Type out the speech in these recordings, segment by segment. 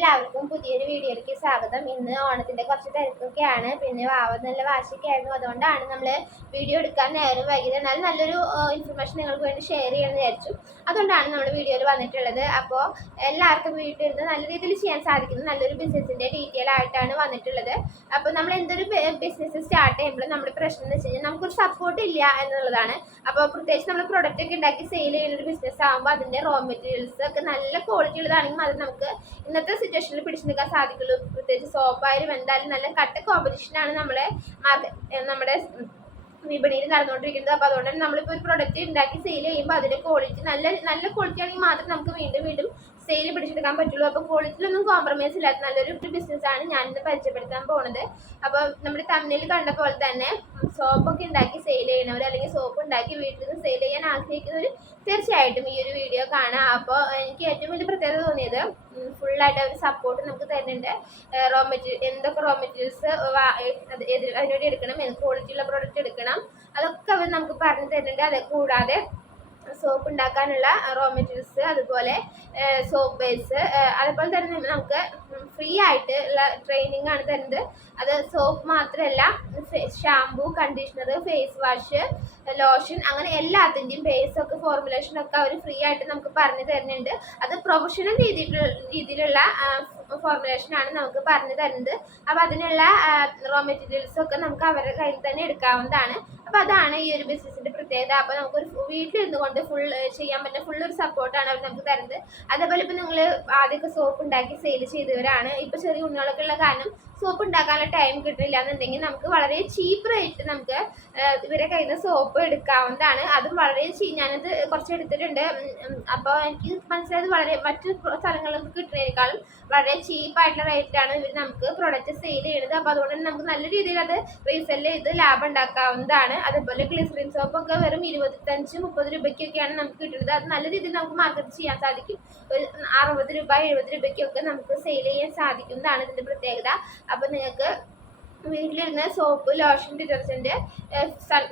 എല്ലാവർക്കും പുതിയൊരു വീഡിയോയിലേക്ക് സ്വാഗതം. ഇന്ന് ഓണത്തിന്റെ കുറച്ച് തിരക്കൊക്കെയാണ്. പിന്നെ വാവ നല്ല വാശിയൊക്കെ ആയിരുന്നു അതുകൊണ്ടാണ് നമ്മൾ വീഡിയോ എടുക്കാൻ നേരം വൈകിയത്. എന്നാലും നല്ലൊരു ഇൻഫർമേഷൻ നിങ്ങൾക്ക് വേണ്ടി ഷെയർ ചെയ്യണമെന്ന് വിചാരിച്ചു. അതുകൊണ്ടാണ് നമ്മൾ വീഡിയോയിൽ വന്നിട്ടുള്ളത്. അപ്പോൾ എല്ലാവർക്കും വീട്ടിൽ ഇരുന്ന് നല്ല രീതിയിൽ ചെയ്യാൻ സാധിക്കുന്ന. നല്ലൊരു ബിസിനസിന്റെ ഡീറ്റെയിൽ ആയിട്ടാണ് വന്നിട്ടുള്ളത്. അപ്പോൾ നമ്മൾ എന്തൊരു ബിസിനസ് സ്റ്റാർട്ട് ചെയ്യുമ്പോൾ നമ്മുടെ പ്രശ്നം എന്ന് വെച്ച് കഴിഞ്ഞാൽ നമുക്കൊരു സപ്പോർട്ട് ഇല്ല എന്നുള്ളതാണ്. അപ്പോൾ പ്രത്യേകിച്ച് നമ്മൾ പ്രൊഡക്റ്റ് ഒക്കെ ഉണ്ടാക്കി സെയിൽ ചെയ്യുന്ന ഒരു ബിസിനസ് ആകുമ്പോൾ അതിന്റെ റോ മെറ്റീരിയൽസ് ഒക്കെ നല്ല ക്വാളിറ്റി ഉള്ളതാണെങ്കിൽ അത് നമുക്ക് ഇന്നത്തെ സിറ്റുവേഷനിൽ പിടിച്ചു നിൽക്കാൻ സാധിക്കുള്ളൂ. പ്രത്യേകിച്ച് സോപ്പായാലും എന്തായാലും നല്ല കട്ട കോമ്പറ്റീഷനാണ് നമ്മളെ നമ്മുടെ വിപണിയിൽ നടന്നുകൊണ്ടിരിക്കുന്നത്. അപ്പോൾ അതുകൊണ്ട് തന്നെ നമ്മളിപ്പോൾ ഒരു പ്രൊഡക്റ്റ് ഉണ്ടാക്കി സെയിൽ ചെയ്യുമ്പോൾ അതിന്റെ ക്വാളിറ്റി നല്ല നല്ല ക്വാളിറ്റി ആണെങ്കിൽ മാത്രം നമുക്ക് വീണ്ടും വീണ്ടും സെയിൽ പിടിച്ചെടുക്കാൻ പറ്റുള്ളൂ. അപ്പോൾ ക്വാളിറ്റിയിലൊന്നും കോംപ്രമൈസ് ഇല്ലാത്ത നല്ലൊരു ബിസിനസ്സാണ് ഞാനിന്ന് പരിചയപ്പെടുത്താൻ പോണത്. അപ്പോൾ നമ്മുടെ തമ്മിൽ കണ്ട പോലെ തന്നെ സോപ്പൊക്കെ ഉണ്ടാക്കി സെയിൽ ചെയ്യണവർ അല്ലെങ്കിൽ സോപ്പ് ഉണ്ടാക്കി വീട്ടിൽ നിന്ന് സെയിൽ ചെയ്യാൻ ആഗ്രഹിക്കുന്നവർ തീർച്ചയായിട്ടും ഈ ഒരു വീഡിയോ കാണാം. അപ്പോൾ എനിക്ക് ഏറ്റവും വലിയ ഫുള്ളായിട്ട് അവർ സപ്പോർട്ട് നമുക്ക് തരുന്നുണ്ട്. റോ മെറ്റീരിയൽ എന്തൊക്കെ റോ മെറ്റീരിയൽസ് അതിനുവേണ്ടി എടുക്കണം എന്ത് ക്വാളിറ്റിയുള്ള പ്രോഡക്റ്റ് എടുക്കണം അതൊക്കെ അവർ നമുക്ക് പറഞ്ഞു തരുന്നുണ്ട്. അത് കൂടാതെ സോപ്പ് ഉണ്ടാക്കാനുള്ള റോ മെറ്റീരിയൽസ് അതുപോലെ സോപ്പ് ബേസ് അതുപോലെ തന്നെ നമുക്ക് ഫ്രീ ആയിട്ട് ഉള്ള ട്രെയിനിങ് ആണ് തരുന്നത്. അത് സോപ്പ് മാത്രമല്ല shampoo conditioner face wash lotion അങ്ങനെ എല്ലാത്തിന്റെയും ബേസൊക്കെ ഫോർമുലേഷനൊക്കെ അവർ ഫ്രീ ആയിട്ട് നമുക്ക് പറഞ്ഞു തരുന്നുണ്ട്. അത് പ്രൊഫഷണൽ രീതിയിലുള്ള രീതിയിലുള്ള ഫോർമുലേഷനാണ് നമുക്ക് പറഞ്ഞു തരുന്നത്. അപ്പോൾ അതിനുള്ള റോ മെറ്റീരിയൽസൊക്കെ നമുക്ക് അവരുടെ കയ്യിൽ തന്നെ എടുക്കാവുന്നതാണ്. അപ്പോൾ അതാണ് ഈ ഒരു ബിസിനസിന്റെ പ്രത്യേകത. അപ്പോൾ നമുക്കൊരു വീട്ടിലിരുന്ന് കൊണ്ട് ഫുൾ ചെയ്യാൻ പറ്റുന്ന ഫുൾ ഒരു സപ്പോർട്ടാണ് അവർ നമുക്ക് തരുന്നത്. അതേപോലെ ഇപ്പോൾ നിങ്ങൾ ആദ്യമൊക്കെ സോപ്പ് ഉണ്ടാക്കി സെയിൽ ചെയ്തവരാണ്. ഇപ്പോൾ ചെറിയ കുഞ്ഞുങ്ങളൊക്കെ ഉള്ള കാരണം സോപ്പ് ഉണ്ടാക്കാനുള്ള ടൈം കിട്ടില്ല എന്നുണ്ടെങ്കിൽ നമുക്ക് വളരെ ചീപ്പ് റേറ്റ് നമുക്ക് ഇവരെ കയ്യിൽ നിന്ന് സോപ്പ് എടുക്കാവുന്നതാണ്. അതും വളരെ ഞാനത് കുറച്ച് എടുത്തിട്ടുണ്ട്. അപ്പോൾ എനിക്ക് മനസ്സിലായത് വളരെ മറ്റു സ്ഥലങ്ങളിൽ കിട്ടുന്നതിനേക്കാളും വളരെ ചീപ്പായിട്ടുള്ള റേറ്റാണ് ഇവർ നമുക്ക് പ്രൊഡക്റ്റ് സെയിൽ ചെയ്യുന്നത്. അപ്പോൾ അതുകൊണ്ട് തന്നെ നമുക്ക് നല്ല രീതിയിൽ അത് റീസെൽ ചെയ്ത് ലാഭം ഉണ്ടാക്കാവുന്നതാണ്. അതുപോലെ ഗ്ലിസറിൻ സോപ്പൊക്കെ വെറും ഇരുപത്തഞ്ച് മുപ്പത് രൂപയ്ക്കൊക്കെയാണ് നമുക്ക് കിട്ടുന്നത്. അത് നല്ല രീതിയിൽ നമുക്ക് മാർക്കറ്റ് ചെയ്യാൻ സാധിക്കും. ഒരു അറുപത് രൂപ എഴുപത് രൂപയ്ക്കൊക്കെ നമുക്ക് സെയിൽ ചെയ്യാൻ സാധിക്കുന്നതാണ് ഇതിന്റെ പ്രത്യേകത. അപ്പോൾ നിങ്ങൾക്ക് വീട്ടിലിരുന്ന് soap lotion detergent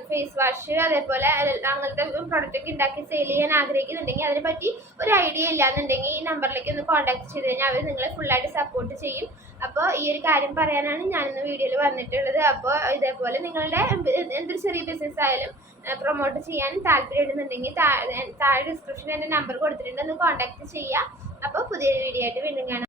face wash അതേപോലെ അങ്ങനത്തെ പ്രൊഡക്റ്റ് ഒക്കെ ഉണ്ടാക്കി സെയിൽ ചെയ്യാൻ ആഗ്രഹിക്കുന്നുണ്ടെങ്കിൽ അതിനെപ്പറ്റി ഒരു ഐഡിയ ഇല്ലാന്നുണ്ടെങ്കിൽ ഈ നമ്പറിലേക്ക് ഒന്ന് കോൺടാക്ട് ചെയ്ത് കഴിഞ്ഞാൽ അവർ നിങ്ങളെ ഫുള്ളായിട്ട് സപ്പോർട്ട് ചെയ്യും. അപ്പോൾ ഈ ഒരു കാര്യം പറയാനാണ് ഞാനിന്ന് വീഡിയോയിൽ വന്നിട്ടുള്ളത്. അപ്പോൾ ഇതേപോലെ നിങ്ങളുടെ എന്തൊരു ചെറിയ ബിസിനസ് ആയാലും പ്രൊമോട്ട് ചെയ്യാൻ താല്പര്യം ഉണ്ടെന്നുണ്ടെങ്കിൽ താഴെ ഡിസ്ക്രിപ്ഷനിൽ എന്റെ നമ്പർ കൊടുത്തിട്ടുണ്ട്. ഒന്ന് കോൺടാക്ട് ചെയ്യുക. അപ്പോൾ പുതിയൊരു വീഡിയോ ആയിട്ട് വീണ്ടും കാണാം.